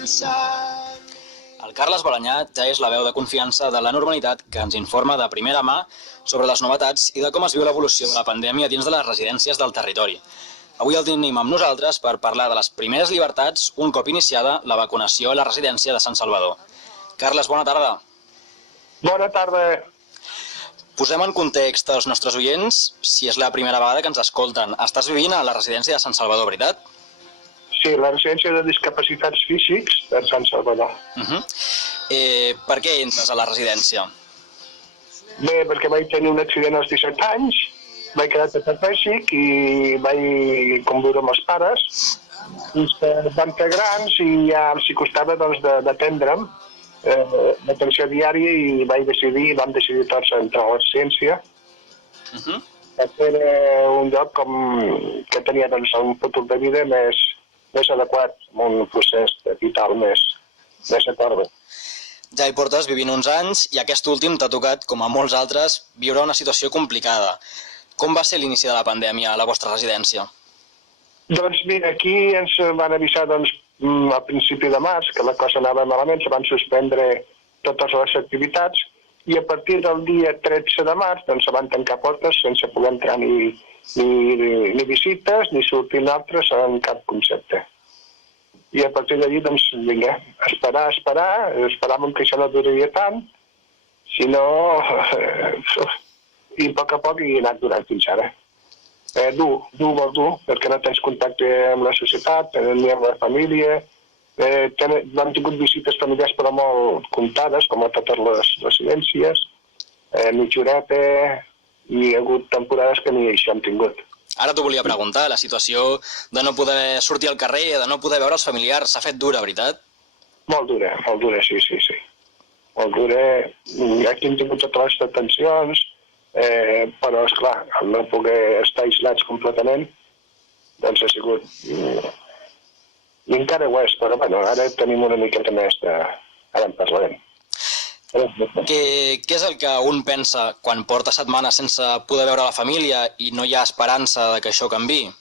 El Carles Balanyà ja és la veu de confiança de la normalitat que ens informa de primera mà sobre les novetats i de com es viu l'evolució de la pandèmia dins de les residències del territori. Avui el tenim amb nosaltres per parlar de les primeres llibertats un cop iniciada la vacunació a la residència de Sant Salvador. Carles, bona tarda. Bona tarda. Posem en context als nostres oients, si és la primera vegada que ens escolten. Estàs vivint a la residència de Sant Salvador, veritat? Sí, la residència de discapacitats físics de Sant Salvador. Per què entres a la residència? Bé, perquè vaig tenir un accident als 17 anys, vaig quedar tetrapègic i vaig conviure amb els pares, fins que van fer grans i ja els costava d'atendre'm l'atenció diària i vam decidir tots entrar a la residència. Perquè era un lloc que tenia un futur de vida més adequat, amb un procés vital més acord. Ja hi portes vivint uns anys i aquest últim t'ha tocat, com a molts altres, viure una situació complicada. Com va ser l'inici de la pandèmia a la vostra residència? Doncs mira, aquí ens van avisar al principi de març que la cosa anava malament, se van suspendre totes les activitats i a partir del dia 13 de març se van tancar portes sense poder entrar ni visites ni sortir altres en cap concepte. I a partir d'allí, vinga, esperàvem que això no duraria tant, si no, i a poc hi ha anat durant fins ara. Molt dur, perquè no tens contacte amb la societat, ni amb la família, hem tingut visites familiars però molt comptades, com a totes les residències, mitjoreta, i hi ha hagut temporades que ni això hem tingut. Ara t'ho volia preguntar, la situació de no poder sortir al carrer, de no poder veure els familiars, s'ha fet dura, veritat? Molt dura, sí. Molt dura, aquí hem tingut totes les atencions, però, esclar, al no poder estar aislats completament, doncs ha sigut... I encara ho és, però bueno, ara tenim una miqueta més de... Ara en parlarem. Què és el que un pensa quan porta setmanes sense poder veure la família i no hi ha esperança que això canviï?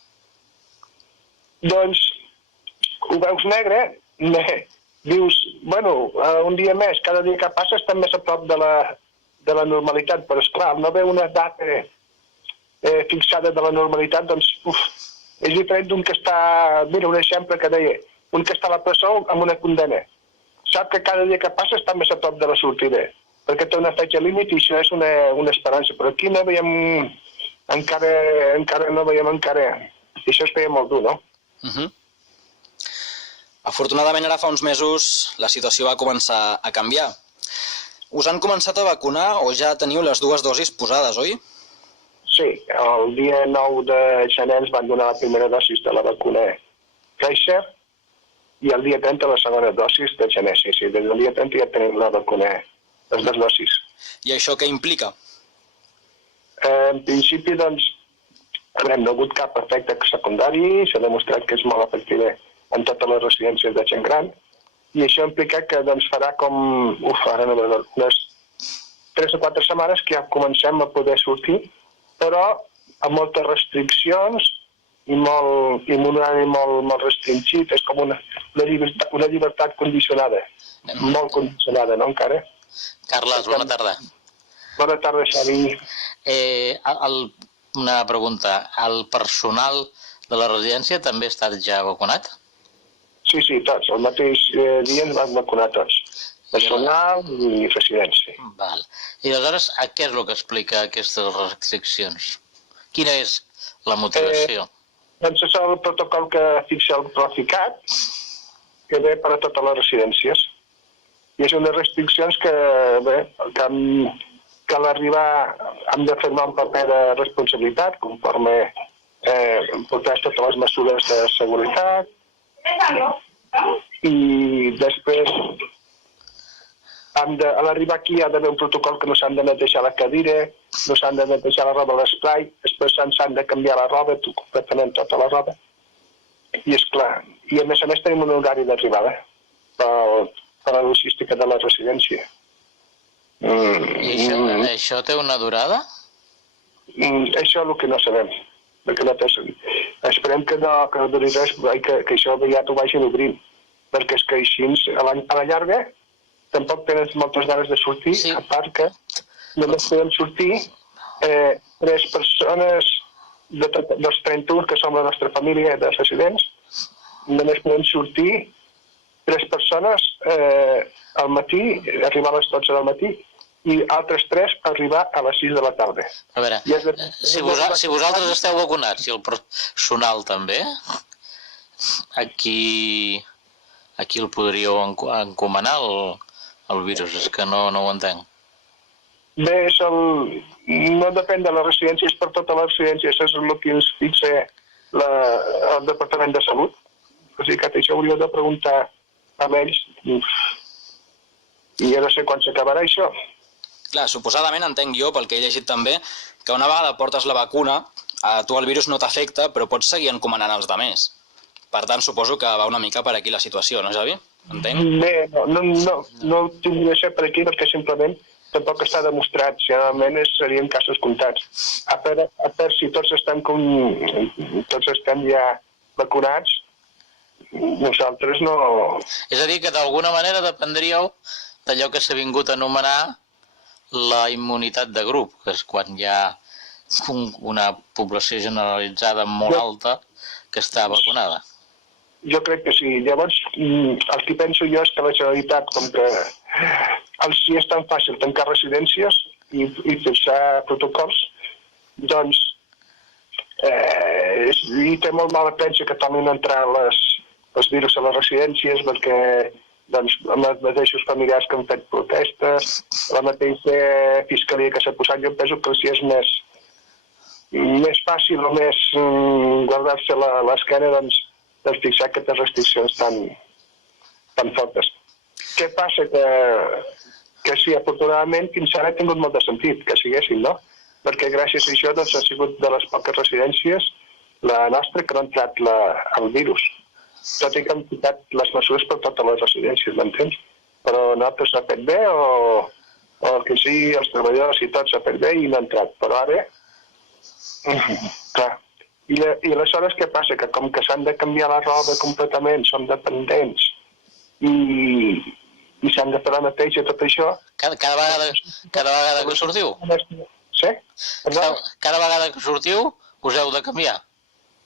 Doncs ho veus negre, dius, bueno, un dia més, cada dia que passa estem més a prop de la normalitat, però esclar, no ve una data fixada de la normalitat, doncs és diferent d'un que està, mira, un exemple que deia, un que està a la presó amb una condemna. Sap que cada dia que passa està més a prop de la sortida, perquè té una fetge límit i això és una esperança. Però aquí no veiem encara no veiem encara. I això es feia molt dur, no? Afortunadament ara fa uns mesos la situació va començar a canviar. Us han començat a vacunar o ja teniu les dues dosis posades, oi? Sí, el dia 9 de gener ens van donar la primera dosis de la vacuna Pfizer i el dia 30 la segona dosis de gener. Sí, des del dia 30 ja tenim la vacuna, les dues dosis. I això què implica? En principi, doncs, no ha hagut cap efecte secundari, s'ha demostrat que és molt efectiva en totes les residències de gent gran, i això implica que farà unes 3 o 4 setmanes que ja comencem a poder sortir, però amb moltes restriccions i amb un horari molt restringit, és com una llibertat condicionada, molt condicionada, no, encara? Carles, bona tarda. Bona tarda, Xavi. Una pregunta, el personal de la residència també ha estat ja vacunat? Sí, tots, el mateix dia ens van vacunar tots, personal i residència. Val. I aleshores, què és el que explica aquestes restriccions? Quina és la motivació? Doncs és el protocol que fixa el Procicat, que ve per a totes les residències. I és unes restriccions que a l'arribar hem de firmar un paper de responsabilitat, conforme portar totes les mesures de seguretat. I després, a l'arribar aquí hi ha d'haver un protocol que no s'han de netejar la cadira, no s'han de netejar la roba a l'esprai, després s'han de canviar la roba, completament tota la roba. I esclar, i a més tenim un horari d'arribada per a la logística de la residència. I això té una durada? Això és el que no sabem. Esperem que no duri res, que això ja t'ho vagin obrint. perquè és que així a la llarga tampoc tenen moltes ganes de sortir, a part que només podem sortir 3 persones dels 31 que som la nostra família de residents, només podem sortir 3 persones al matí, arribar a les 12 del matí, i altres 3 arribar a les 6 de la tarda. A veure, si vosaltres esteu vacunats i el personal també, aquí el podríeu encomanar el virus, és que no ho entenc. Bé, no depèn de les residències, per totes les residències, és el que ens fixa el Departament de Salut. O sigui que això hauríeu de preguntar amb ells i ja no sé quan s'acabarà això. Clar, suposadament entenc jo, pel que he llegit també, que una vegada portes la vacuna, a tu el virus no t'afecta, però pots seguir encomanant els altres. Per tant, suposo que va una mica per aquí la situació, no, Javi? Entenc? Bé, no ho tinc de ser per aquí perquè simplement tampoc està demostrat. Generalment serien casos comptats. A part, si tots estem ja vacunats, nosaltres no... És a dir, que d'alguna manera dependríeu d'allò que s'ha vingut a anomenar la immunitat de grup, que és quan hi ha una població generalitzada molt alta que està vacunada. Jo crec que sí. Llavors, el que penso jo és que la Generalitat, com que sí és tan fàcil tancar residències i fixar protocols, doncs i té molt mala premsa que tornin a entrar els virus a les residències perquè doncs, els mateixos familiars que han fet protestes, la mateixa fiscalia que s'ha posat, jo penso que si és més fàcil o més guardar-se l'esquena, doncs fixar aquestes restriccions tan fortes. Què passa? Que sí, afortunadament, fins ara ha tingut molt de sentit que siguessin, no? Perquè gràcies a això doncs, ha sigut de les poques residències, la nostra, que no ha entrat el virus. Tot i que han ficat les mesures per totes les residències, m'entens? Però nosaltres s'ha fet bé o el que sigui, els treballadors i tot s'ha fet bé i no ha entrat. Però ara, clar. I aleshores què passa? Que com que s'han de canviar la roba completament, som dependents i s'han de fer la neteja, tot això... Cada vegada que sortiu? Sí? Cada vegada que sortiu us heu de canviar?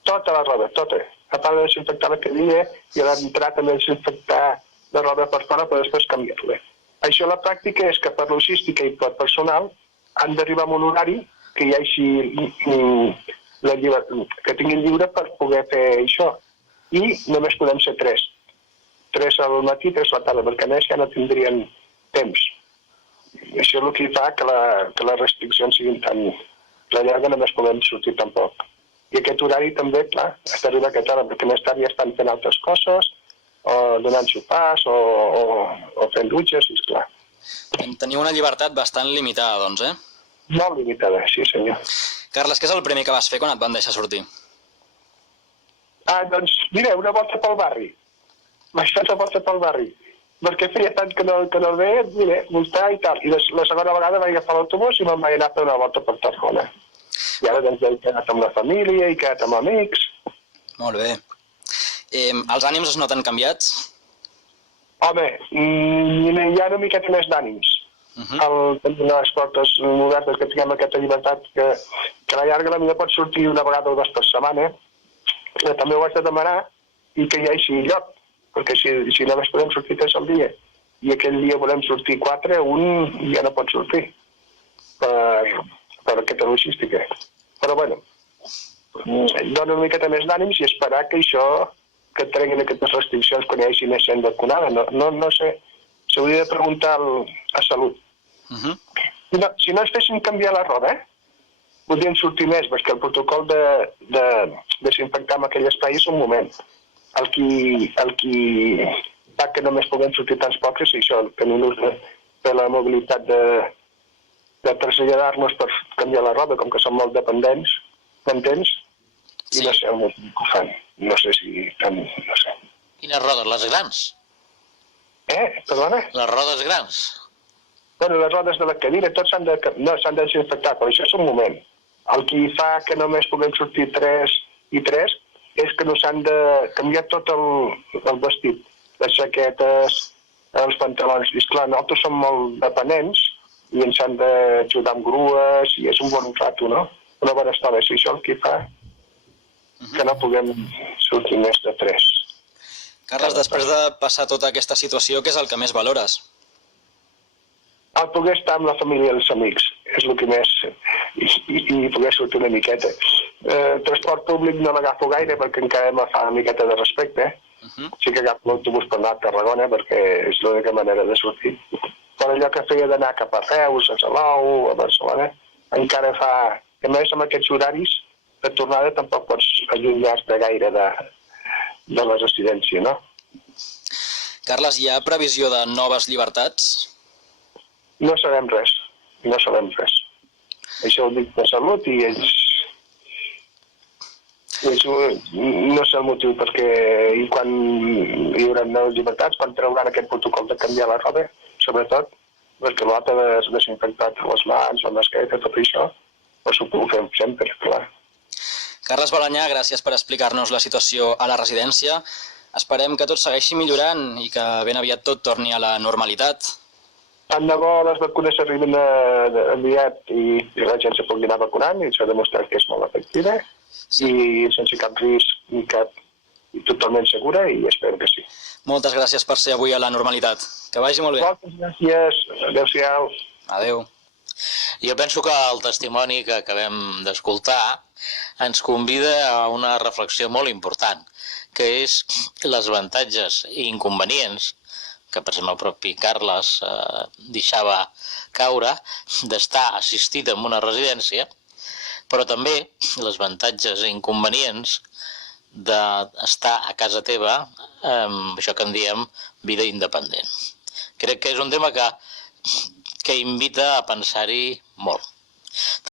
Tota la roba, tota. A part de desinfectar la cadira i a l'entrar també desinfectar la roba per fora per després canviar-la. Això la pràctica és que per logística i per personal han d'arribar a un horari que hi hagi que tinguin lliure per poder fer això. I només podem ser 3. 3 al matí, 3 a la tarda, perquè a més ja no tindrien temps. Això és el que fa que les restriccions siguin tan... La llarga només podem sortir tampoc. I aquest horari també, clar, has d'arribar a aquesta hora, perquè més tard ja estan fent altres coses, o donant sopars, o fent dutxes, i esclar. Teniu una llibertat bastant limitada, doncs, eh? Molt limitada, sí senyor. Carles, què és el primer que vas fer quan et van deixar sortir? Doncs, mira, una volta pel barri. Vaig fer una volta pel barri. Perquè feia tant que no el veia, mira, multar i tal. I la segona vegada vaig agafar l'autobús i me'n vaig anar a fer una volta per Tarragona. I ara doncs he quedat amb la família, he quedat amb amics. Molt bé. Els ànims es noten canviats? Home, hi ha una miqueta més d'ànims. Les portes obertes, que tinguem aquesta llibertat, que a la llarga potser pot sortir una vegada o 2 per setmana, que també ho has de demanar i que hi hagi lloc, perquè si només podem sortir 3 al dia i aquell dia volem sortir 4, un ja no pot sortir per aquesta logística. Però bueno, dona una miqueta més d'ànims i esperar que que treguin aquestes restriccions quan hi hagi més gent vacunada. No sé, s'hauria de preguntar a Salut. Si no es fessin canviar la roda, podrien sortir més, perquè el protocol de desinfectar en aquell espai és un moment. El que fa que només puguem sortir tants pocs és això, que no us fer la mobilitat de traslladar-nos per canviar la roba, com que som molt dependents, m'entens? I no sé on ho fan. No sé si... no sé. Quines rodes? Les grans? Perdona? Les rodes grans? Bueno, les rodes de la cadira, tots s'han de desinfectar, però això és un moment. El que fa que només puguem sortir 3 i 3 és que no s'han de canviar tot el vestit. les jaquetes, els pantalons. I esclar, nosaltres som molt dependents i ens han d'ajudar amb grues i és un bon rato, no? Una bona estona. Si això el que fa que no puguem sortir més de 3. Carles, després de passar tota aquesta situació, què és el que més valores? El poder estar amb la família i els amics és el que més... i poder sortir una miqueta. Transport públic no l'agafo gaire perquè encara me fa una miqueta de respecte. Sí que agafo l'autobús per anar a Tarragona perquè és l'única manera de sortir. Però allò que feia d'anar cap a Reus, a Salou, a Barcelona, encara fa... A més, amb aquests horaris de tornada tampoc pots allunyar-te gaire de la residència, no? Carles, hi ha previsió de noves llibertats? No sabem res, no sabem res. Això ho dic de salut i ells... No sé el motiu perquè quan hi haurà noves llibertats, quan trauran aquest protocol de canviar la roba, sobretot, perquè l'altre de desinfectar les mans, la mascareta, tot això, però s'ho puc fer sempre, clar. Carles Balanyà, gràcies per explicar-nos la situació a la residència. Esperem que tot segueixi millorant i que ben aviat tot torni a la normalitat. Tant de bo les vacunes arriben aviat i la gent se pugui anar vacunant i s'ha demostrat que és molt efectiva i sense cap risc ni totalment segura i espero que sí. Moltes gràcies per ser avui a la normalitat. Que vagi molt bé. Moltes gràcies. Adéu-siau. Adéu. Jo penso que el testimoni que acabem d'escoltar ens convida a una reflexió molt important, que és els avantatges i inconvenients que per exemple el propi Carles deixava caure d'estar assistit en una residència, però també els avantatges i inconvenients d'estar a casa teva amb això que en diem vida independent. Crec que és un tema que invita a pensar-hi molt.